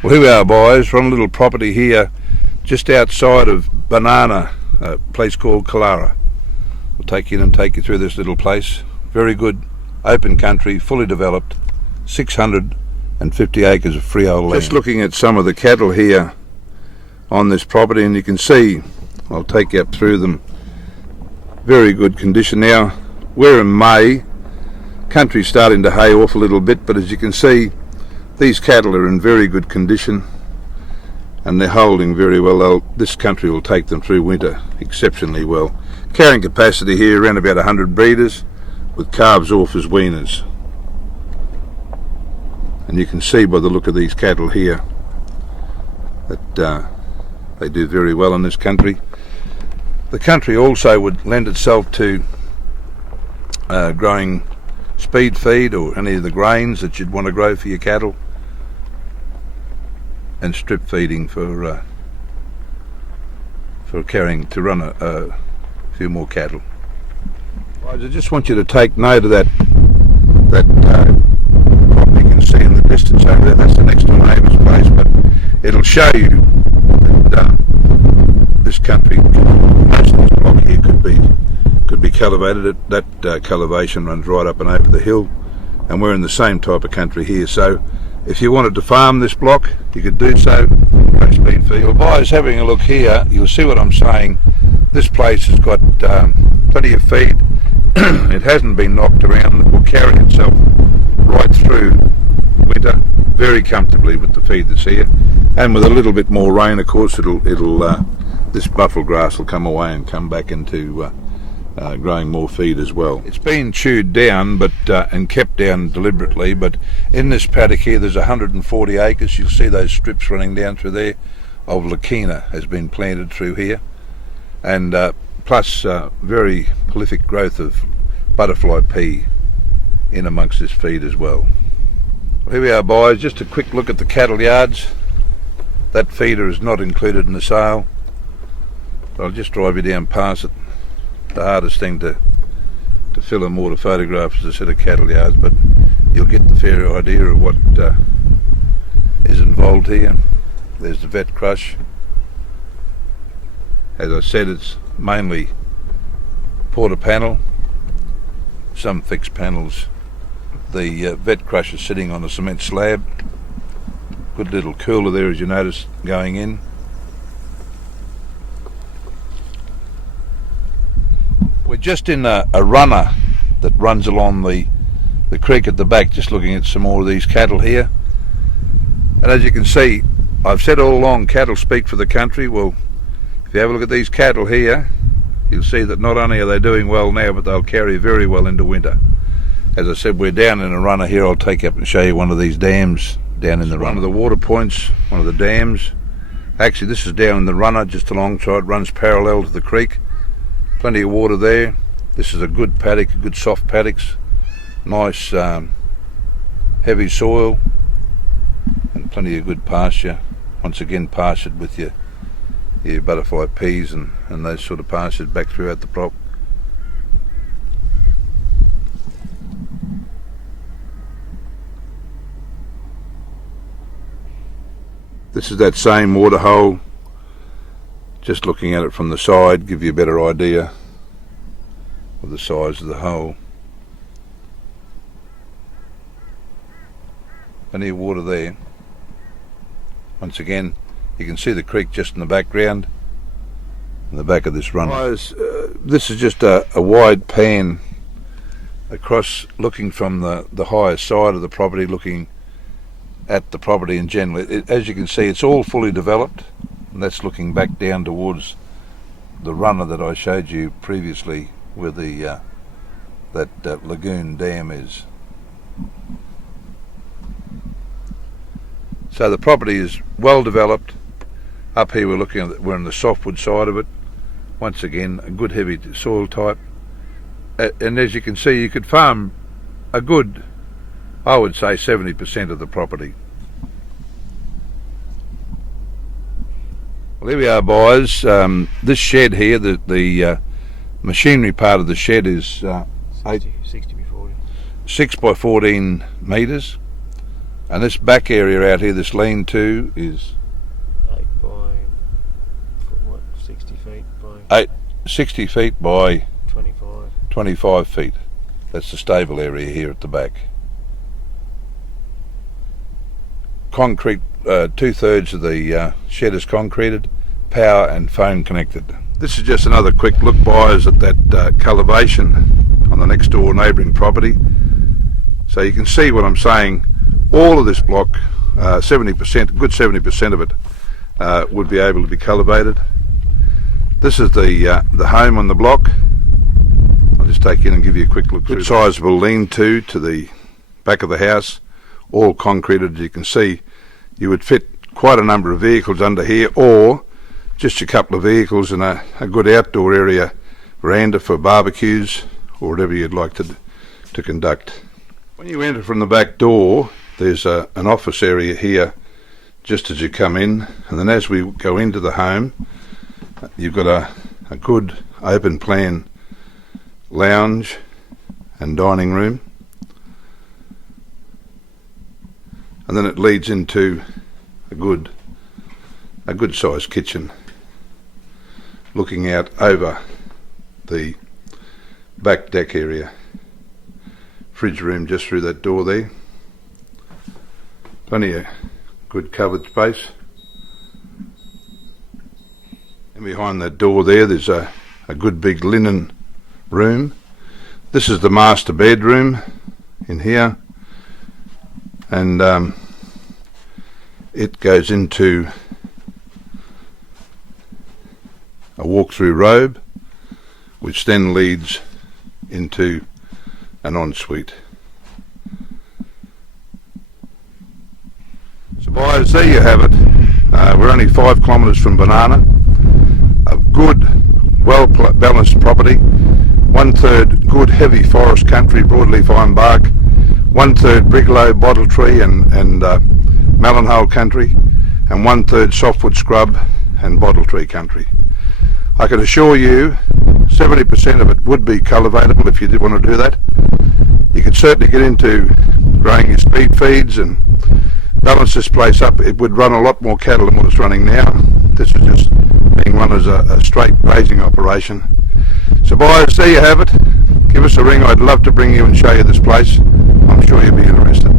Well, here we are, boys. We're on a little property here just outside of Banana, a place called KILLARA. We'll take you in and take you through this little place. Very good, open country, fully developed, 650 acres of freehold land. Just looking at some of the cattle here on this property, and you can see, I'll take you up through them, very good condition. Now, we're in May, country's starting to hay off a little bit, but as you can see, these cattle are in very good condition and they're holding very well. This country will take them through winter exceptionally well. Carrying capacity here around about 100 breeders with calves off as weaners. And you can see by the look of these cattle here that they do very well in this country. The country also would lend itself to growing speed feed or any of the grains that you'd want to grow for your cattle, and strip feeding for carrying to run a few more cattle. I just want you to take note of that crop you can see in the distance over there. That's the next door neighbour's place, but it'll show you that this country, most of this block here could be cultivated. That cultivation runs right up and over the hill, and we're in the same type of country here. So if you wanted to farm this block, you could do so. Speed feed. Well, boys, having a look here, you'll see what I'm saying. This place has got plenty of feed. It hasn't been knocked around. It will carry itself right through winter very comfortably with the feed that's here. And with a little bit more rain, of course, this buffalo grass will come away and come back into growing more feed as well. It's been chewed down and kept down deliberately, but in this paddock here there's 140 acres. You'll see those strips running down through there of Leataylorpastoral has been planted through here, and plus very prolific growth of butterfly pea in amongst this feed as well. Here we are, boys, just a quick look at the cattle yards. That feeder is not included in the sale, but I'll just drive you down past it. The hardest thing to film or to photograph is a set of cattle yards, but you'll get the fair idea of what is involved here. There's the vet crush. As I said, it's mainly porta panel, some fixed panels. The vet crush is sitting on a cement slab. Good little cooler there, as you notice, going in. We're just in a runner that runs along the creek at the back, just looking at some more of these cattle here. And as you can see, I've said all along, cattle speak for the country. Well, if you have a look at these cattle here, you'll see that not only are they doing well now, but they'll carry very well into winter. As I said, we're down in a runner here. I'll take you up and show you one of these dams down in the runner. One of the water points, one of the dams. Actually, this is down in the runner, just alongside, runs parallel to the creek. Plenty of water there. This is a good paddock, good soft paddocks, nice heavy soil, and plenty of good pasture. Once again, pastured with your butterfly peas and those sort of pastures back throughout the prop. This is that same water hole. Just looking at it from the side, give you a better idea of the size of the hole. Plenty of water there. Once again, you can see the creek just in the background, in the back of this run. This is just a wide pan across, looking from the highest side of the property, looking at the property in general. As you can see, it's all fully developed. And that's looking back down towards the runner that I showed you previously, where that lagoon dam is. So the property is well developed. Up here we're on the softwood side of it. Once again, a good heavy soil type. And as you can see, you could farm a good, I would say, 70% of the property. Well, here we are, boys. This shed here, the machinery part of the shed is 60 by 40. 6 by 14 metres, And this back area out here, this lean-to, is 8 by, what, 60 feet by 60 feet by 25. feet. That's the stable area here at the back. Concrete, 2/3 of the shed is concreted, power and phone connected. This is just another quick look, buyers, at that cultivation on the next door neighbouring property. So you can see what I'm saying. All of this block, 70%, a good 70% of it would be able to be cultivated. This is the home on the block. I'll just take in and give you a quick look. Good sizable lean-to to the back of the house, all concreted. As you can see, you would fit quite a number of vehicles under here, or just a couple of vehicles in a good outdoor area, veranda for barbecues or whatever you'd like to conduct. When you enter from the back door, there's an office area here just as you come in, and then as we go into the home, you've got a good open plan lounge and dining room, and then it leads into a good sized kitchen looking out over the back deck area. Fridge room just through that door there. Plenty of good covered space. And behind that door there's a good big linen room. This is the master bedroom in here, and it goes into a walk-through robe, which then leads into an ensuite. So buyers, there you have it. We're only 5 kilometres from Banana. A good, well-balanced property. 1/3 good heavy forest country, broadleaf ironbark. 1/3 Brigalow, bottle tree and melon hole country, and 1/3 softwood scrub and bottle tree country. I can assure you 70% of it would be cultivatable if you did want to do that. You could certainly get into growing your speed feeds and balance this place up. It would run a lot more cattle than what it's running now. This is just being run as a straight grazing operation. So buyers, there you have it. Give us a ring. I'd love to bring you and show you this place. I'm sure you'll be interested.